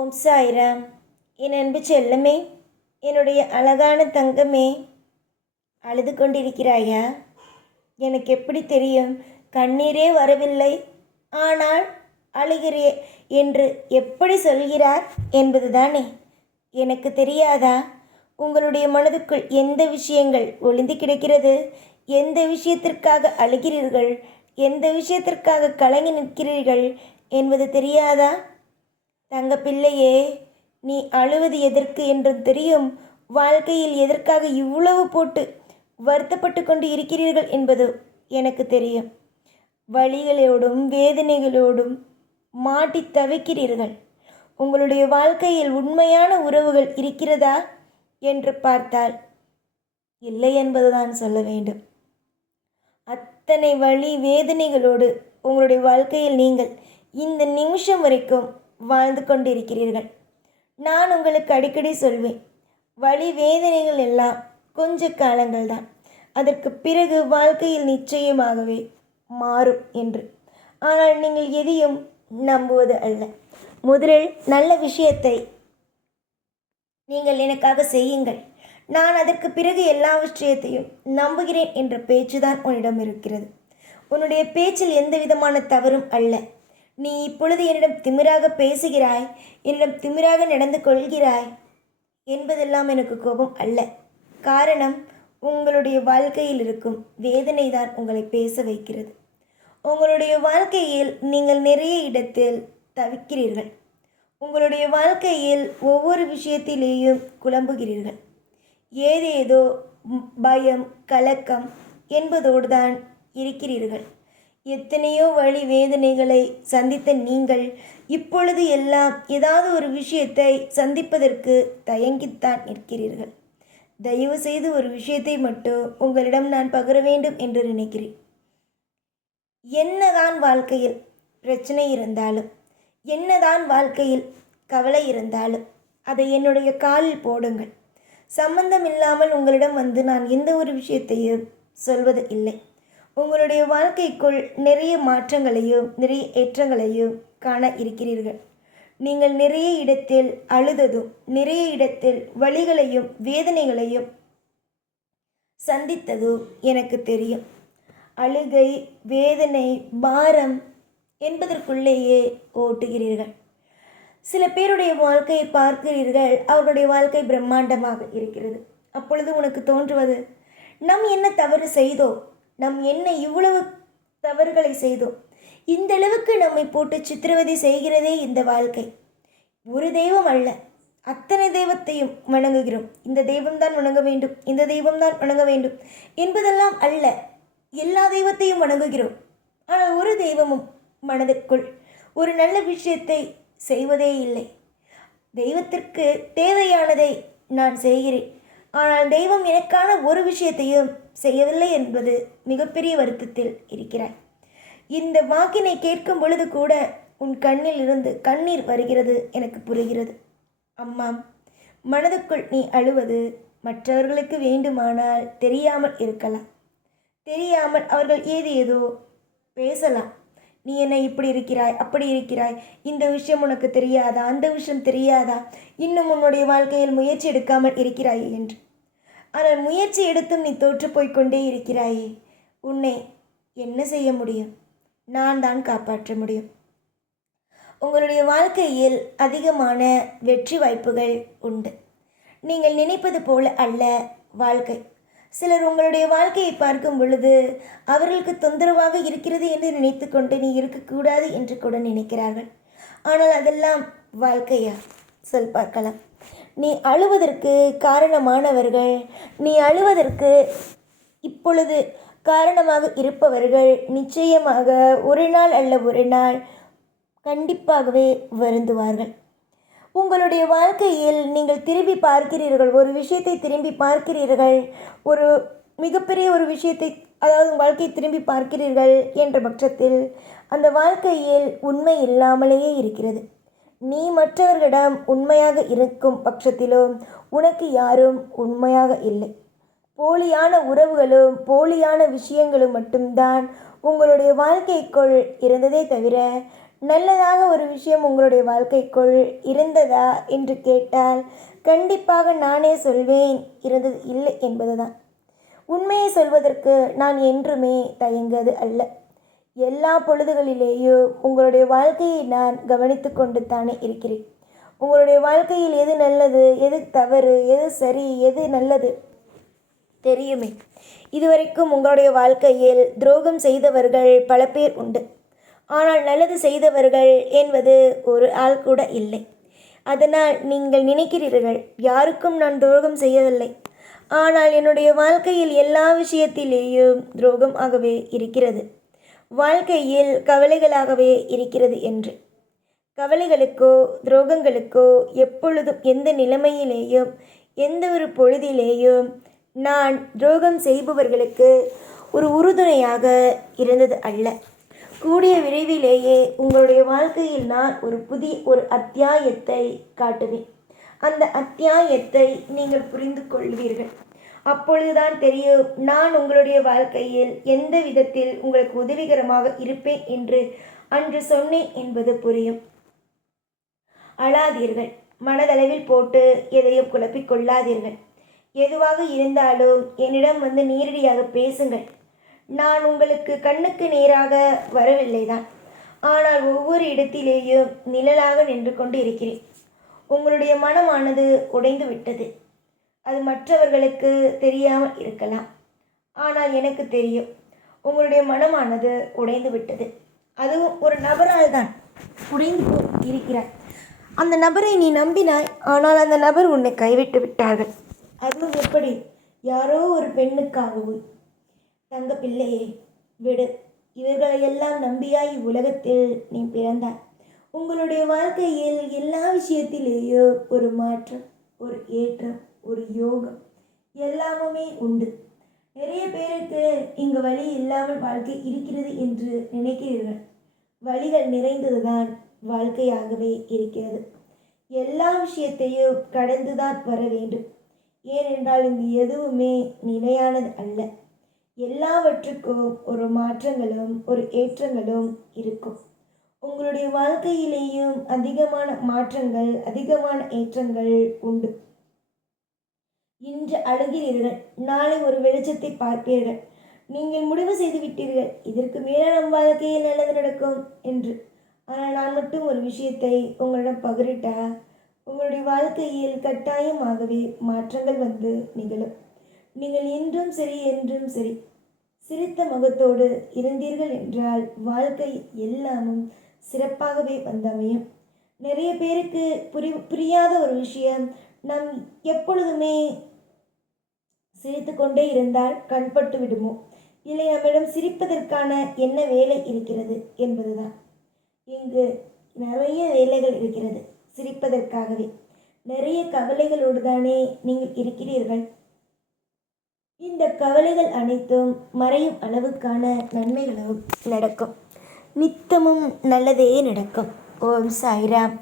ஓம் சாய்ராம். என் அன்பு செல்லமே, என்னுடைய அழகான தங்கமே, அழுது கொண்டிருக்கிறாயா? எனக்கு எப்படி தெரியும்? கண்ணீரே வரவில்லை, ஆனால் அழுகிறே என்று எப்படி சொல்கிறார் என்பது தானே எனக்கு தெரியாதா? உங்களுடைய மனதுக்குள் எந்த விஷயங்கள் ஒளிந்து கிடக்கிறது, எந்த விஷயத்திற்காக அழுகிறீர்கள், எந்த விஷயத்திற்காக கலங்கி நிற்கிறீர்கள் என்பது தெரியாதா? தங்க பிள்ளையே, நீ அழுவது எதற்கு என்று தெரியும். வாழ்க்கையில் எதற்காக இவ்வளவு போட்டு வருத்தப்பட்டு கொண்டு இருக்கிறீர்கள் என்பது எனக்கு தெரியும். வலிகளோடும் வேதனைகளோடும் மாட்டி தவிக்கிறீர்கள். உங்களுடைய வாழ்க்கையில் உண்மையான உறவுகள் இருக்கிறதா என்று பார்த்தால் இல்லை என்பதுதான் சொல்ல வேண்டும். அத்தனை வலி வேதனைகளோடு உங்களுடைய வாழ்க்கையில் நீங்கள் இந்த நிமிஷம் வரைக்கும் வாழ்ந்து கொண்டிருக்கிறீர்கள். நான் உங்களுக்கு அடிக்கடி சொல்வேன், வலி வேதனைகள் எல்லாம் கொஞ்ச காலங்கள் தான், அதற்கு பிறகு வாழ்க்கையில் நிச்சயமாகவே மாறும் என்று. ஆனால் நீங்கள் எதையும் நம்புவது அல்ல. முதலில் நல்ல விஷயத்தை நீங்கள் எனக்காக செய்யுங்கள், நான் அதற்கு பிறகு எல்லா விஷயத்தையும் நம்புகிறேன் என்ற பேச்சுதான் உன்னிடம் இருக்கிறது. உன்னுடைய பேச்சில் எந்த விதமான தவறும் அல்ல. நீ இப்பொழுது என்னிடம் திமிராக பேசுகிறாய், என்னிடம் திமிராக நடந்து கொள்கிறாய் என்பதெல்லாம் எனக்கு கோபம் அல்ல. காரணம், உங்களுடைய வாழ்க்கையில் இருக்கும் வேதனை தான் உங்களை பேச வைக்கிறது. உங்களுடைய வாழ்க்கையில் நீங்கள் நிறைய இடத்தில் தவிக்கிறீர்கள். உங்களுடைய வாழ்க்கையில் ஒவ்வொரு விஷயத்திலேயும் குழம்புகிறீர்கள். ஏதேதோ பயம் கலக்கம் என்பதோடு தான் இருக்கிறீர்கள். எத்தனையோ வழி வேதனைகளை சந்தித்த நீங்கள் இப்பொழுது எல்லாம் ஏதாவது ஒரு விஷயத்தை சந்திப்பதற்கு தயங்கித்தான் நிற்கிறீர்கள். தயவு செய்து ஒரு விஷயத்தை மட்டும் உங்களிடம் நான் பகிர வேண்டும் என்று நினைக்கிறேன். என்னதான் வாழ்க்கையில் பிரச்சனை இருந்தாலும், என்னதான் வாழ்க்கையில் கவலை இருந்தாலும் அதை என்னுடைய காலில் போடுங்கள். சம்பந்தம் இல்லாமல் உங்களிடம் வந்து நான் எந்த ஒரு விஷயத்தையும் சொல்வது இல்லை. உங்களுடைய வாழ்க்கைக்குள் நிறைய மாற்றங்களையும் நிறைய ஏற்றங்களையும் காண இருக்கிறீர்கள். நீங்கள் நிறைய இடத்தில் அழுததும் நிறைய இடத்தில் வலிகளையும் வேதனைகளையும் சந்தித்ததும் எனக்கு தெரியும். அழுகை வேதனை பாரம் என்பதற்குள்ளேயே ஓட்டுகிறீர்கள். சில பேருடைய வாழ்க்கையை பார்க்கிறீர்கள், அவருடைய வாழ்க்கை பிரம்மாண்டமாக இருக்கிறது. அப்பொழுது உனக்கு தோன்றுவது, நம் என்ன தவறு செய்தோம், நம் என்ன இவ்வளவு தவறுகளை செய்தோம், இந்த அளவுக்கு நம்மை போட்டு சித்திரவதை செய்கிறதே இந்த வாழ்க்கை. ஒரு தெய்வம் அல்ல, அத்தனை தெய்வத்தையும் வணங்குகிறோம். இந்த தெய்வம்தான் வணங்க வேண்டும், இந்த தெய்வம்தான் வணங்க வேண்டும் என்பதெல்லாம் அல்ல, எல்லா தெய்வத்தையும் வணங்குகிறோம். ஆனால் ஒரு தெய்வமும் மனதிற்குள் ஒரு நல்ல விஷயத்தை செய்வதே இல்லை. தெய்வத்திற்கு தேவையானதை நான் செய்கிறேன், ஆனால் தெய்வம் எனக்கான ஒரு விஷயத்தையும் செய்யவில்லை என்பது மிகப்பெரிய வருத்தத்தில் இருக்கிறாய். இந்த வாக்கினை கேட்கும் பொழுது கூட உன் கண்ணில் இருந்து கண்ணீர் வருகிறது, எனக்கு புரிகிறது. அம்மா, மனதுக்குள் நீ அழுவது மற்றவர்களுக்கு வேண்டுமானால் தெரியாமல் இருக்கலாம். தெரியாமல் அவர்கள் ஏதோ பேசலாம். நீ என்ன இப்படி இருக்கிறாய், அப்படி இருக்கிறாய், இந்த விஷயம் உனக்கு தெரியாதா, அந்த விஷயம் தெரியாதா, இன்னும் உன்னுடைய வாழ்க்கையில் முயற்சி எடுக்காமல் இருக்கிறாயே என்று. ஆனால் முயற்சி எடுத்தும் நீ தோற்று போய்கொண்டே இருக்கிறாயே. உன்னை என்ன செய்ய முடியும்? நான் தான் காப்பாற்ற முடியும். உங்களுடைய வாழ்க்கையில் அதிகமான வெற்றி வாய்ப்புகள் உண்டு. நீங்கள் நினைப்பது போல அல்ல வாழ்க்கை. சிலர் உங்களுடைய வாழ்க்கையை பார்க்கும் பொழுது அவர்களுக்கு தொந்தரவாக இருக்கிறது என்று நினைத்து கொண்டு நீ இருக்கக்கூடாது என்று கூட நினைக்கிறார்கள். ஆனால் அதெல்லாம் வாழ்க்கையா? சொல் பார்க்கலாம். நீ அழுவதற்கு காரணமானவர்கள், நீ அழுவதற்கு இப்பொழுது காரணமாக இருப்பவர்கள் நிச்சயமாக ஒரு நாள் அல்ல ஒரு நாள் கண்டிப்பாகவே வருந்துவார்கள். உங்களுடைய வாழ்க்கையில் நீங்கள் திரும்பி பார்க்கிறீர்கள், ஒரு விஷயத்தை திரும்பி பார்க்கிறீர்கள், ஒரு மிகப்பெரிய ஒரு விஷயத்தை, அதாவது வாழ்க்கையை திரும்பி பார்க்கிறீர்கள் என்ற பட்சத்தில் அந்த வாழ்க்கையில் உண்மை இல்லாமலேயே இருக்கிறது. நீ மற்றவர்களிடம் உண்மையாக இருக்கும் பட்சத்திலும் உனக்கு யாரும் உண்மையாக இல்லை. போலியான உறவுகளும் போலியான விஷயங்களும் மட்டும்தான் உங்களுடைய வாழ்க்கைக்குள் இருந்ததே தவிர நல்லதாக ஒரு விஷயம் உங்களுடைய வாழ்க்கைக்குள் இருந்ததா என்று கேட்டால் கண்டிப்பாக நானே சொல்வேன், இருந்தது இல்லை என்பதுதான். உண்மையை சொல்வதற்கு நான் என்றுமே தயங்குவது அல்ல. எல்லா பொழுதுகளிலேயும் உங்களுடைய வாழ்க்கையை நான் கவனித்து கொண்டு தானே இருக்கிறேன். உங்களுடைய வாழ்க்கையில் எது நல்லது, எது தவறு, எது சரி, எது நல்லது தெரியுமே. இதுவரைக்கும் உங்களுடைய வாழ்க்கையில் துரோகம் செய்தவர்கள் பல பேர் உண்டு. ஆனால் நல்லது செய்தவர்கள் என்பது ஒரு ஆள் கூட இல்லை. அதனால் நீங்கள் நினைக்கிறீர்கள், யாருக்கும் நான் துரோகம் செய்யவில்லை, ஆனால் என்னுடைய வாழ்க்கையில் எல்லா விஷயத்திலேயும் துரோகம் ஆகவே இருக்கிறது, வாழ்க்கையில் கவலைகளாகவே இருக்கிறது என்று. கவலைகளுக்கோ துரோகங்களுக்கோ எப்பொழுதும் எந்த நிலைமையிலேயும் எந்த ஒரு பொழுதிலேயும் நான் துரோகம் செய்பவர்களுக்கு ஒரு உறுதுணையாக இருந்தது அல்ல. கூடிய விரைவிலேயே உங்களுடைய வாழ்க்கையில் நான் ஒரு அத்தியாயத்தை காட்டுவேன். அந்த அத்தியாயத்தை நீங்கள் புரிந்து கொள்வீர்கள். அப்பொழுதுதான் தெரியும் நான் உங்களுடைய வாழ்க்கையில் எந்த விதத்தில் உங்களுக்கு உதவிகரமாக இருப்பேன் என்று அன்று சொன்னேன் என்பது புரியும். அழாதீர்கள், மனதளவில் போட்டு எதையும் குழப்பிக் கொள்ளாதீர்கள். எதுவாக இருந்தாலும் என்னிடம் வந்து நேரடியாக பேசுங்கள். நான் உங்களுக்கு கண்ணுக்கு நேராக வரவில்லைதான், ஆனால் ஒவ்வொரு இடத்திலேயும் நிழலாக நின்று கொண்டு இருக்கிறேன். உங்களுடைய மனமானது உடைந்து விட்டது. அது மற்றவர்களுக்கு தெரியாமல் இருக்கலாம், ஆனால் எனக்கு தெரியும் உங்களுடைய மனமானது உடைந்து விட்டது. அதுவும் ஒரு நபரால் தான் உடைந்து இருக்கிறார். அந்த நபரை நீ நம்பினாய், ஆனால் அந்த நபர் உன்னை கைவிட்டு விட்டார்கள். அதுவும் எப்படி? யாரோ ஒரு பெண்ணுக்காகவும். தங்க பிள்ளையே, விடு. இவர்களையெல்லாம் நம்பியாய் உலகத்தில் நீ பிறந்தாய். உங்களுடைய வாழ்க்கையில் எல்லா விஷயத்திலேயும் ஒரு மாற்றம், ஒரு ஏற்றம், ஒரு யோகம் எல்லாமுமே உண்டு. நிறைய பேருக்கு இங்கு வழி இல்லாமல் வாழ்க்கை இருக்கிறது என்று நினைக்கிறீர்கள். வழிகள் நிறைந்ததுதான் வாழ்க்கையாகவே இருக்கிறது. எல்லா விஷயத்தையும் கடந்துதான் வர வேண்டும். ஏனென்றால் இங்கு எதுவுமே நிலையானது அல்ல. எல்லாவற்றுக்கும் ஒரு மாற்றங்களும் ஒரு ஏற்றங்களும் இருக்கும். உங்களுடைய வாழ்க்கையிலேயும் அதிகமான மாற்றங்கள், அதிகமான ஏற்றங்கள் உண்டு. இன்று அழுகிறீர்கள், நாளை ஒரு வெளிச்சத்தை பார்ப்பீர்கள். நீங்கள் முடிவு செய்து விட்டீர்கள், இதற்கு மேலே நம் வாழ்க்கையில் நல்லது நடக்கும் என்று. ஆனால் நான் மட்டும் ஒரு விஷயத்தை உங்களிடம் பகிரிட்டா, உங்களுடைய வாழ்க்கையில் கட்டாயமாகவே மாற்றங்கள் வந்து நிகழும். நீங்கள் இன்றும் சரி என்றும் சரி சிரித்த முகத்தோடு இருந்தீர்கள் என்றால் வாழ்க்கை எல்லாமும் சிறப்பாகவே வந்தமையும். நிறைய பேருக்கு புரியாத ஒரு விஷயம், நாம் எப்பொழுதுமே சிரித்து கொண்டே இருந்தால் கண்பட்டு விடுமோ, இல்லை நம்மிடம் சிரிப்பதற்கான என்ன வேலை இருக்கிறது என்பதுதான். இங்கு நிறைய வேலைகள் இருக்கிறது சிரிப்பதற்காகவே. நிறைய கவலைகளோடு தானே நீங்கள் இருக்கிறீர்கள். இந்த கவலைகள் அனைத்தும் மறையும் அளவுக்கான நன்மைகளும் நடக்கும். நித்தமும் நல்லதே நடக்கும். ஓம் சாய்ராம்.